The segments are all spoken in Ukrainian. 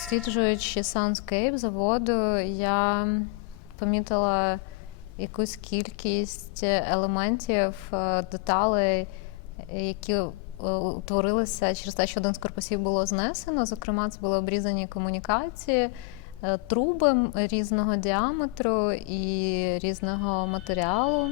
Досліджуючи саундскейп заводу, я помітила якусь кількість елементів, деталей, які утворилися через те, що один з корпусів було знесено. Зокрема, це були обрізані комунікації, труби різного діаметру і різного матеріалу.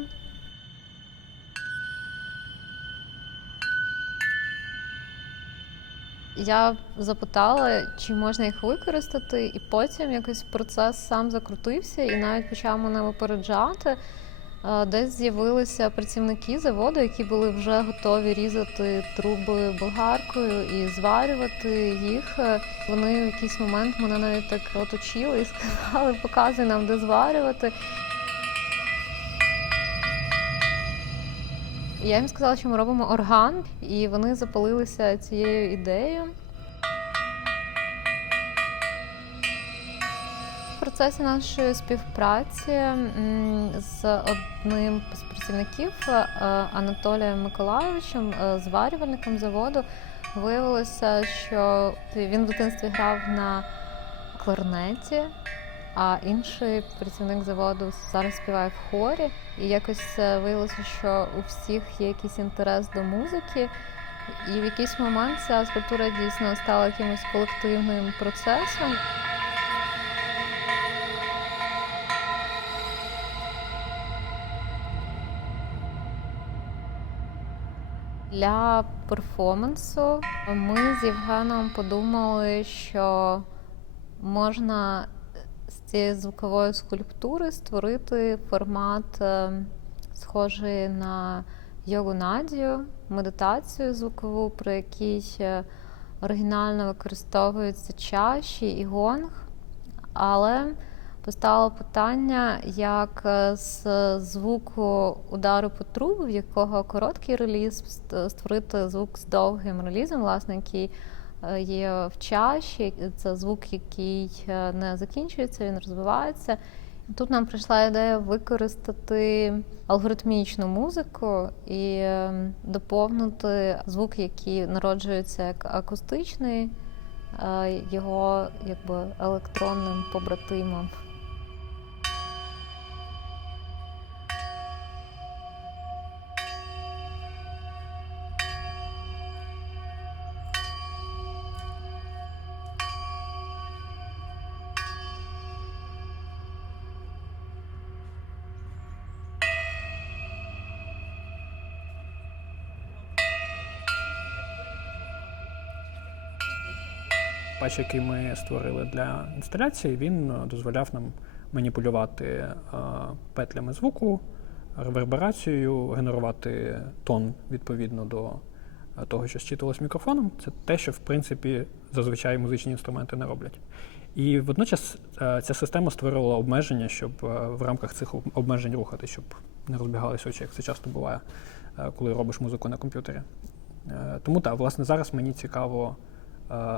Я запитала, чи можна їх використати, і потім якось процес сам закрутився і навіть почав мене випереджати. Десь з'явилися працівники заводу, які були вже готові різати труби болгаркою і зварювати їх. Вони в якийсь момент мене навіть так оточили і сказали: "Показуй нам, де зварювати". Я їм сказала, що ми робимо орган, і вони запалилися цією ідеєю. В процесі нашої співпраці з одним з працівників, Анатолієм Миколайовичем, зварювальником заводу, виявилося, що він в дитинстві грав на кларнеті, а інший працівник заводу зараз співає в хорі. І якось виявилося, що у всіх є якийсь інтерес до музики. І в якийсь момент ця скульптура дійсно стала якимось колективним процесом. Для перформансу ми з Євгеном подумали, що можна з цієї звукової скульптури створити формат, схожий на йогу Надію, медитацію звукову, при якій оригінально використовуються чаші і гонг. Але постало питання, як з звуку удару по трубі, в якого короткий реліз, створити звук з довгим релізом, власне, який є в чаші. Це звук, який не закінчується, він розвивається. І тут нам прийшла ідея використати алгоритмічну музику і доповнити звук, який народжується як акустичний, його якби електронним побратимом. Патч, який ми створили для інсталяції, він дозволяв нам маніпулювати петлями звуку, реверберацією, генерувати тон відповідно до того, що зчитувалось мікрофоном. Це те, що, в принципі, зазвичай музичні інструменти не роблять. І водночас ця система створювала обмеження, щоб в рамках цих обмежень рухати, щоб не розбігалися очі, як це часто буває, коли робиш музику на комп'ютері. Тому так, власне, зараз мені цікаво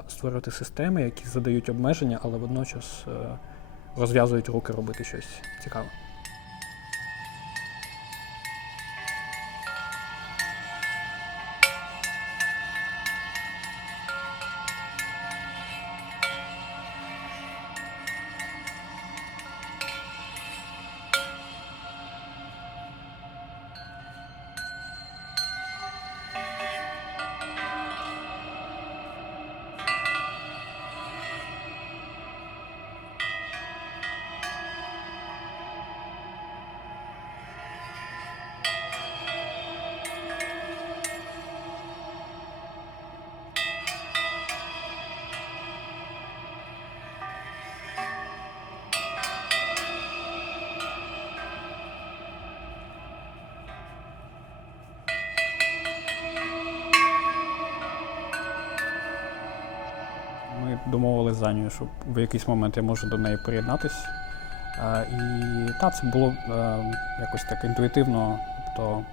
створювати системи, які задають обмеження, але водночас розв'язують руки робити щось цікаве. Ми домовилися з Анею, що в якийсь момент я можу до неї приєднатись. І це було якось так інтуїтивно. Тобто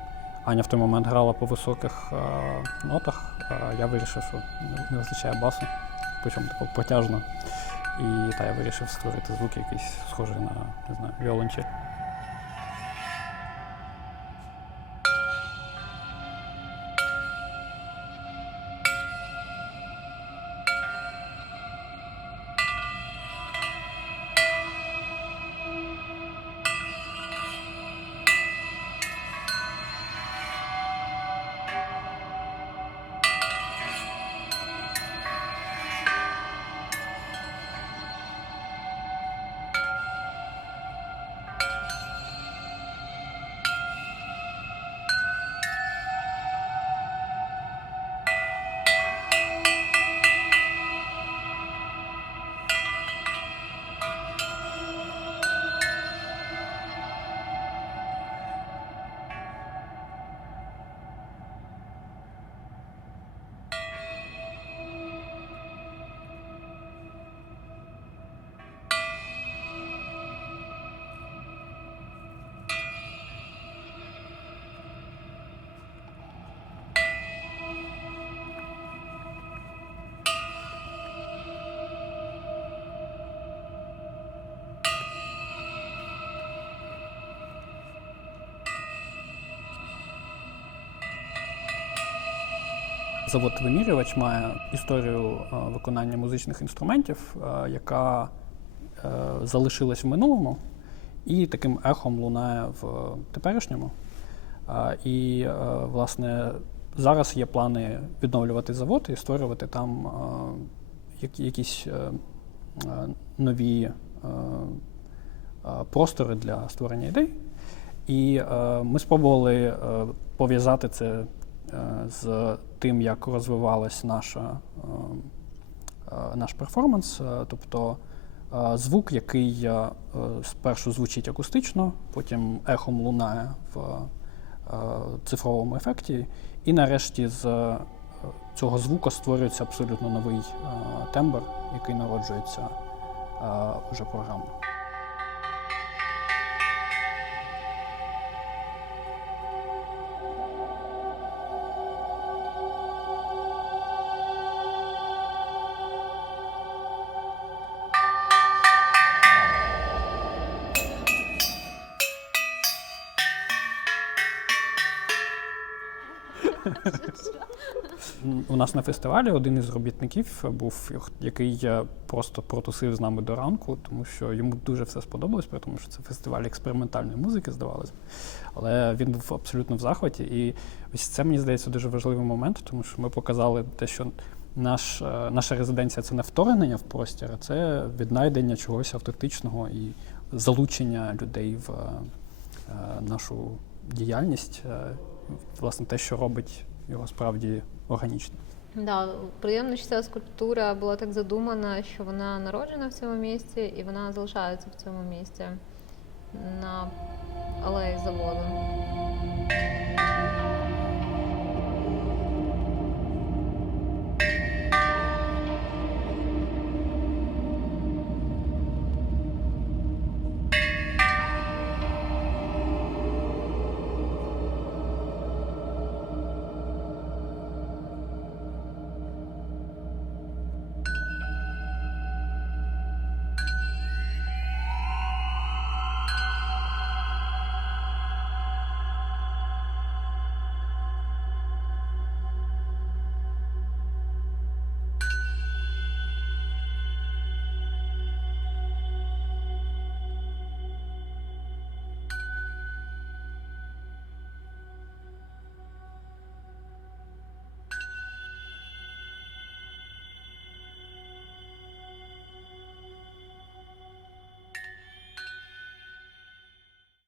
Аня в той момент грала по високих нотах, а я вирішив, що не вистачає басу, причому такого протяжно. І я вирішив створити звук якийсь схожий на, не знаю, віолончель. Завод-вимірювач має історію виконання музичних інструментів, яка залишилась в минулому і таким ехом лунає в теперішньому. І, власне, зараз є плани відновлювати завод і створювати там якісь нові простори для створення ідей. І ми спробували пов'язати це з тим, як розвивалась наш перформанс. Тобто звук, який спершу звучить акустично, потім ехом лунає в цифровому ефекті, і нарешті з цього звуку створюється абсолютно новий тембр, який народжується вже програмою. У нас на фестивалі один із робітників був, який просто протусив з нами до ранку, тому що йому дуже все сподобалось, тому що це фестиваль експериментальної музики, здавалось. Але він був абсолютно в захваті. І ось це, мені здається, дуже важливий момент, тому що ми показали те, що наша резиденція – це не вторгнення в простір, а це віднайдення чогось автентичного і залучення людей в нашу діяльність. Власне, те, що робить його справді органічно. Да, приємно, що ця скульптура була так задумана, що вона народжена в цьому місці і вона залишається в цьому місці на алеї заводу.